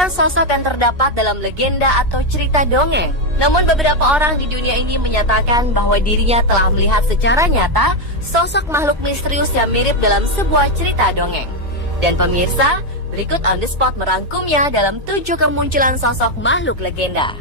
merupakan sosok yang terdapat dalam legenda atau cerita dongeng. Namun beberapa orang di dunia ini menyatakan bahwa dirinya telah melihat secara nyata sosok makhluk misterius yang mirip dalam sebuah cerita dongeng. Dan pemirsa, berikut On The Spot merangkumnya dalam 7 kemunculan sosok makhluk legenda.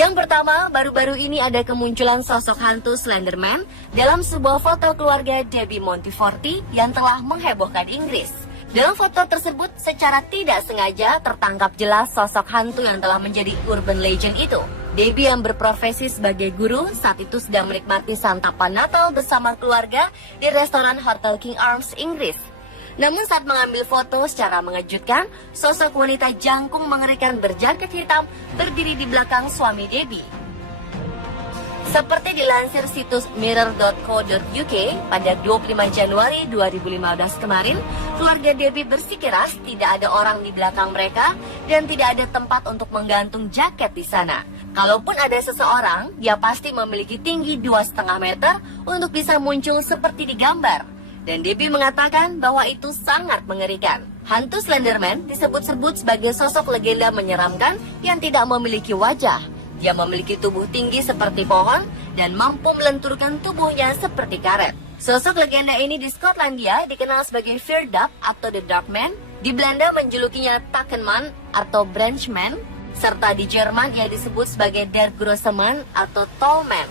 Yang pertama, baru-baru ini ada kemunculan sosok hantu Slenderman dalam sebuah foto keluarga Debbie Monteforti yang telah menghebohkan Inggris. Dalam foto tersebut, secara tidak sengaja tertangkap jelas sosok hantu yang telah menjadi urban legend itu. Debbie yang berprofesi sebagai guru saat itu sedang menikmati santapan Natal bersama keluarga di restoran Hotel King Arms, Inggris. Namun saat mengambil foto secara mengejutkan, sosok wanita jangkung mengerikan berjaket hitam berdiri di belakang suami Debbie. Seperti dilansir situs mirror.co.uk, pada 25 Januari 2015 kemarin, keluarga Debbie bersikeras tidak ada orang di belakang mereka dan tidak ada tempat untuk menggantung jaket di sana. Kalaupun ada seseorang, dia pasti memiliki tinggi 2,5 meter untuk bisa muncul seperti di gambar. Dan Debbie mengatakan bahwa itu sangat mengerikan. Hantu Slenderman disebut-sebut sebagai sosok legenda menyeramkan yang tidak memiliki wajah. Dia memiliki tubuh tinggi seperti pohon dan mampu melenturkan tubuhnya seperti karet. Sosok legenda ini di Skotlandia dikenal sebagai Feardap atau The Dark Man. Di Belanda menjulukinya Takenman atau Branchman. Serta di Jerman ia disebut sebagai Der Grosse Man atau Tall Man.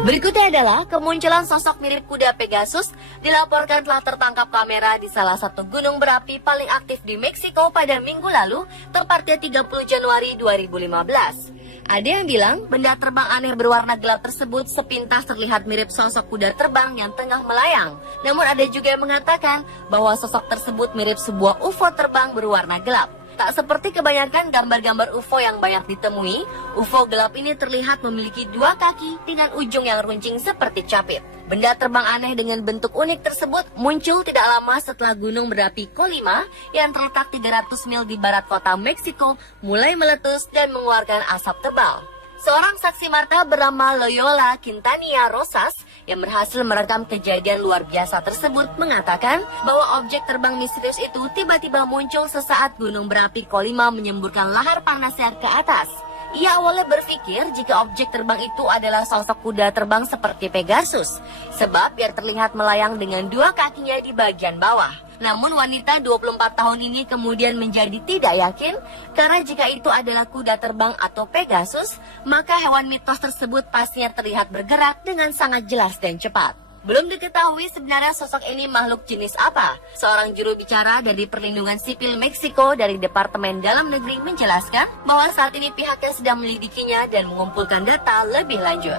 Berikutnya adalah kemunculan sosok mirip kuda Pegasus dilaporkan telah tertangkap kamera di salah satu gunung berapi paling aktif di Meksiko pada minggu lalu, tepatnya 30 Januari 2015. Ada yang bilang benda terbang aneh berwarna gelap tersebut sepintas terlihat mirip sosok kuda terbang yang tengah melayang. Namun ada juga yang mengatakan bahwa sosok tersebut mirip sebuah UFO terbang berwarna gelap. Tak seperti kebanyakan gambar-gambar UFO yang banyak ditemui, UFO gelap ini terlihat memiliki 2 kaki dengan ujung yang runcing seperti capit. Benda terbang aneh dengan bentuk unik tersebut muncul tidak lama setelah gunung berapi Colima yang terletak 300 mil di barat kota Meksiko mulai meletus dan mengeluarkan asap tebal. Seorang saksi mata bernama Loyola Quintanilla Rosas yang berhasil merekam kejadian luar biasa tersebut mengatakan bahwa objek terbang misterius itu tiba-tiba muncul sesaat gunung berapi Colima menyemburkan lahar panasnya ke atas. Ia awalnya berpikir jika objek terbang itu adalah sosok kuda terbang seperti Pegasus, sebab ia terlihat melayang dengan 2 kakinya di bagian bawah. Namun wanita 24 tahun ini kemudian menjadi tidak yakin karena jika itu adalah kuda terbang atau Pegasus, maka hewan mitos tersebut pastinya terlihat bergerak dengan sangat jelas dan cepat. Belum diketahui sebenarnya sosok ini makhluk jenis apa. Seorang juru bicara dari Perlindungan Sipil Meksiko dari Departemen Dalam Negeri menjelaskan bahwa saat ini pihaknya sedang menyelidikinya dan mengumpulkan data lebih lanjut.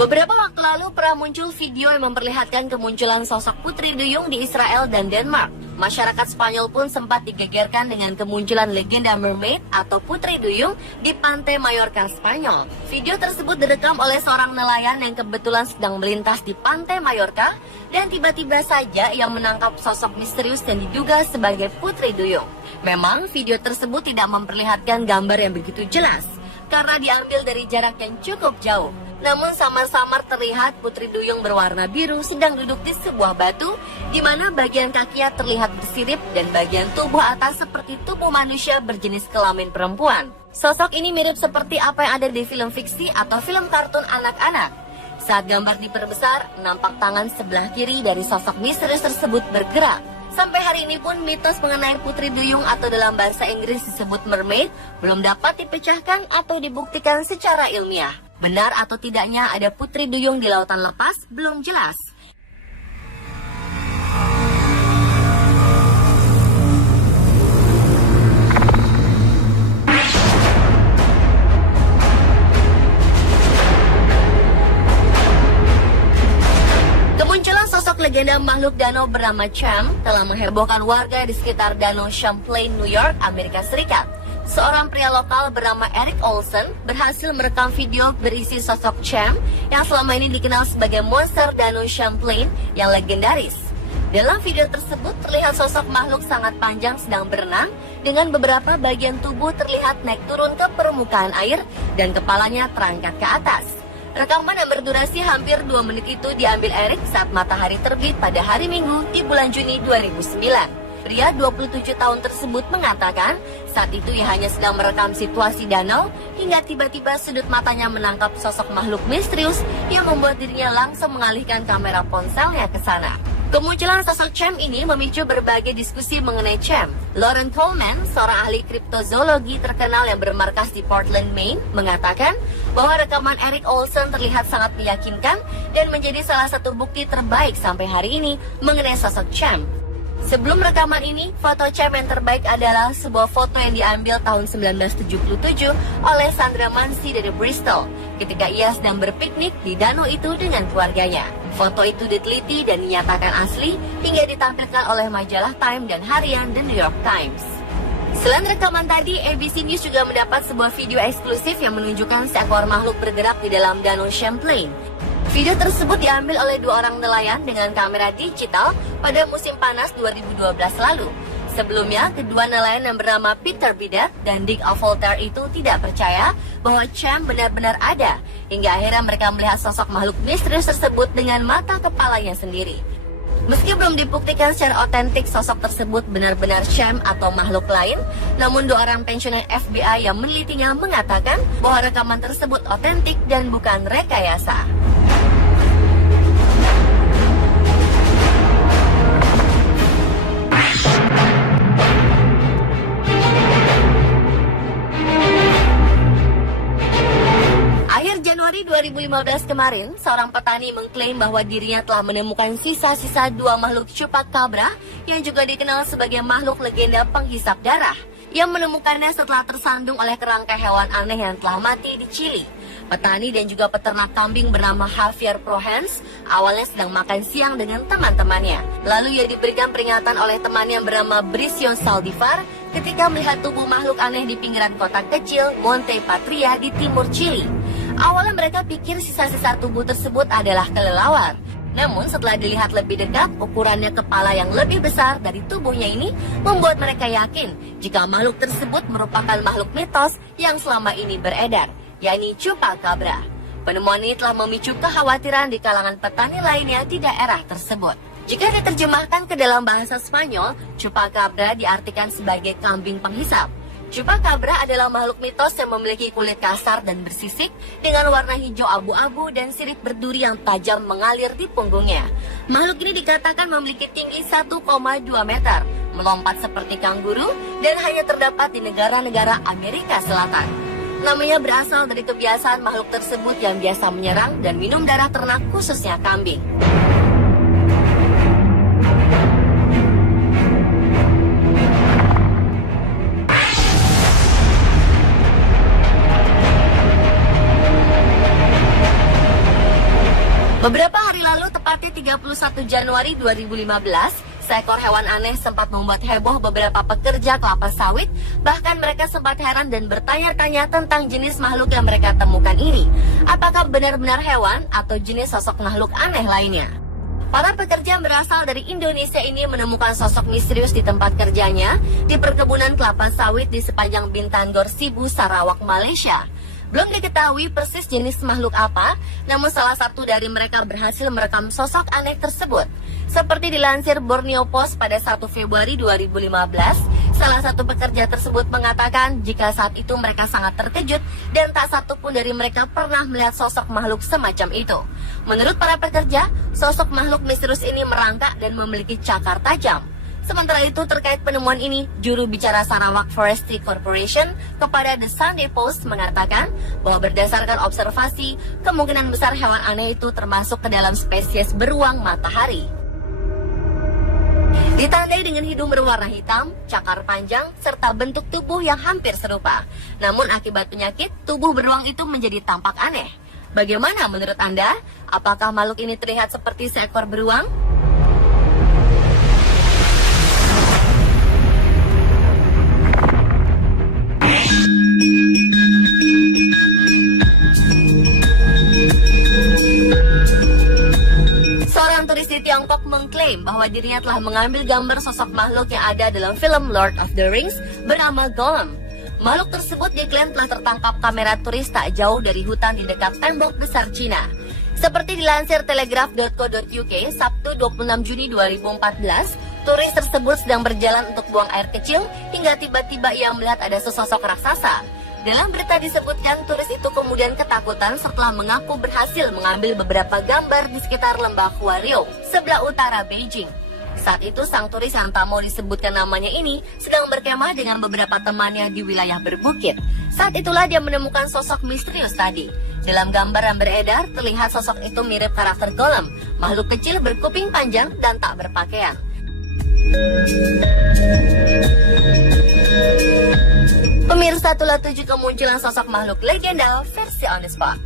Beberapa waktu lalu pernah muncul video yang memperlihatkan kemunculan sosok putri duyung di Israel dan Denmark. Masyarakat Spanyol pun sempat digegerkan dengan kemunculan legenda mermaid atau putri duyung di pantai Mallorca, Spanyol. Video tersebut direkam oleh seorang nelayan yang kebetulan sedang melintas di pantai Mallorca dan tiba-tiba saja ia menangkap sosok misterius yang diduga sebagai putri duyung. Memang video tersebut tidak memperlihatkan gambar yang begitu jelas karena diambil dari jarak yang cukup jauh. Namun samar-samar terlihat putri duyung berwarna biru sedang duduk di sebuah batu, di mana bagian kakinya terlihat bersirip dan bagian tubuh atas seperti tubuh manusia berjenis kelamin perempuan. Sosok ini mirip seperti apa yang ada di film fiksi atau film kartun anak-anak. Saat gambar diperbesar, nampak tangan sebelah kiri dari sosok misterius tersebut bergerak. Sampai hari ini pun mitos mengenai putri duyung atau dalam bahasa Inggris disebut mermaid belum dapat dipecahkan atau dibuktikan secara ilmiah. Benar atau tidaknya ada putri duyung di lautan lepas belum jelas. legenda makhluk danau bernama Cham telah menghebohkan warga di sekitar Danau Champlain, New York, Amerika Serikat. Seorang pria lokal bernama Eric Olsen berhasil merekam video berisi sosok Cham yang selama ini dikenal sebagai monster Danau Champlain yang legendaris. Dalam video tersebut terlihat sosok makhluk sangat panjang sedang berenang dengan beberapa bagian tubuh terlihat naik turun ke permukaan air dan kepalanya terangkat ke atas. Rekaman yang berdurasi hampir 2 menit itu diambil Eric saat matahari terbit pada hari Minggu di bulan Juni 2009. Pria 27 tahun tersebut mengatakan saat itu ia hanya sedang merekam situasi danau hingga tiba-tiba sudut matanya menangkap sosok makhluk misterius yang membuat dirinya langsung mengalihkan kamera ponselnya ke sana. Kemunculan sosok Cham ini memicu berbagai diskusi mengenai Cham. Lauren Coleman, seorang ahli kriptozoologi terkenal yang bermarkas di Portland, Maine, mengatakan bahwa rekaman Eric Olsen terlihat sangat meyakinkan dan menjadi salah satu bukti terbaik sampai hari ini mengenai sosok Cham. Sebelum rekaman ini, foto Cham yang terbaik adalah sebuah foto yang diambil tahun 1977 oleh Sandra Mansi dari Bristol ketika ia sedang berpiknik di danau itu dengan keluarganya. Foto itu diteliti dan dinyatakan asli hingga ditampilkan oleh majalah Time dan harian The New York Times. Selain rekaman tadi, ABC News juga mendapat sebuah video eksklusif yang menunjukkan seekor makhluk bergerak di dalam Danau Champlain. Video tersebut diambil oleh 2 orang nelayan dengan kamera digital pada musim panas 2012 lalu. Sebelumnya, kedua nelayan yang bernama Peter Bidet dan Dick Voltaire itu tidak percaya bahwa Cham benar-benar ada, hingga akhirnya mereka melihat sosok makhluk misterius tersebut dengan mata kepalanya sendiri. Meski belum dibuktikan secara otentik sosok tersebut benar-benar Cham atau makhluk lain, namun 2 orang pensiunan FBI yang menelitinya mengatakan bahwa rekaman tersebut otentik dan bukan rekayasa. Januari 2015 kemarin, seorang petani mengklaim bahwa dirinya telah menemukan sisa-sisa 2 makhluk chupacabra yang juga dikenal sebagai makhluk legenda penghisap darah yang menemukannya setelah tersandung oleh kerangka hewan aneh yang telah mati di Chili. Petani dan juga peternak kambing bernama Javier Prohens awalnya sedang makan siang dengan teman-temannya. Lalu ia diberikan peringatan oleh temannya yang bernama Bricio Saldivar ketika melihat tubuh makhluk aneh di pinggiran kota kecil Monte Patria di timur Chili. Awalnya mereka pikir sisa-sisa tubuh tersebut adalah kelelawar. Namun setelah dilihat lebih dekat, ukurannya kepala yang lebih besar dari tubuhnya ini membuat mereka yakin jika makhluk tersebut merupakan makhluk mitos yang selama ini beredar, yakni chupacabra. Penemuan ini telah memicu kekhawatiran di kalangan petani lainnya di daerah tersebut. Jika diterjemahkan ke dalam bahasa Spanyol, chupacabra diartikan sebagai kambing penghisap. Chupacabra adalah makhluk mitos yang memiliki kulit kasar dan bersisik dengan warna hijau abu-abu dan sirip berduri yang tajam mengalir di punggungnya. Makhluk ini dikatakan memiliki tinggi 1,2 meter, melompat seperti kanguru, dan hanya terdapat di negara-negara Amerika Selatan. Namanya berasal dari kebiasaan makhluk tersebut yang biasa menyerang dan minum darah ternak khususnya kambing. Beberapa hari lalu, tepatnya 31 Januari 2015, seekor hewan aneh sempat membuat heboh beberapa pekerja kelapa sawit. Bahkan mereka sempat heran dan bertanya-tanya tentang jenis makhluk yang mereka temukan ini. Apakah benar-benar hewan atau jenis sosok makhluk aneh lainnya? Para pekerja yang berasal dari Indonesia ini menemukan sosok misterius di tempat kerjanya di perkebunan kelapa sawit di sepanjang Bintangor Sibu, Sarawak, Malaysia. Belum diketahui persis jenis makhluk apa, namun salah satu dari mereka berhasil merekam sosok aneh tersebut. Seperti dilansir Borneo Post pada 1 Februari 2015, salah satu pekerja tersebut mengatakan jika saat itu mereka sangat terkejut dan tak satu pun dari mereka pernah melihat sosok makhluk semacam itu. Menurut para pekerja, sosok makhluk misterius ini merangkak dan memiliki cakar tajam. Sementara itu, terkait penemuan ini, juru bicara Sarawak Forestry Corporation kepada The Sunday Post mengatakan bahwa berdasarkan observasi, kemungkinan besar hewan aneh itu termasuk ke dalam spesies beruang matahari. Ditandai dengan hidung berwarna hitam, cakar panjang, serta bentuk tubuh yang hampir serupa. Namun akibat penyakit, tubuh beruang itu menjadi tampak aneh. Bagaimana menurut Anda? Apakah makhluk ini terlihat seperti seekor beruang? mengklaim bahwa dirinya telah mengambil gambar sosok makhluk yang ada dalam film Lord of the Rings bernama Gollum. Makhluk tersebut diklaim telah tertangkap kamera turis tak jauh dari hutan di dekat tembok besar Cina. Seperti dilansir telegraph.co.uk, Sabtu 26 Juni 2014, turis tersebut sedang berjalan untuk buang air kecil hingga tiba-tiba ia melihat ada sesosok raksasa. Dalam berita disebutkan, turis itu kemudian ketakutan setelah mengaku berhasil mengambil beberapa gambar di sekitar lembah Huario, sebelah utara Beijing. Saat itu, sang turis yang tak mau disebutkan namanya ini sedang berkemah dengan beberapa temannya di wilayah berbukit. Saat itulah dia menemukan sosok misterius tadi. Dalam gambar yang beredar, terlihat sosok itu mirip karakter Gollum, makhluk kecil berkuping panjang dan tak berpakaian. Pemirsa, itulah 7 kemunculan sosok makhluk legenda versi on the spot.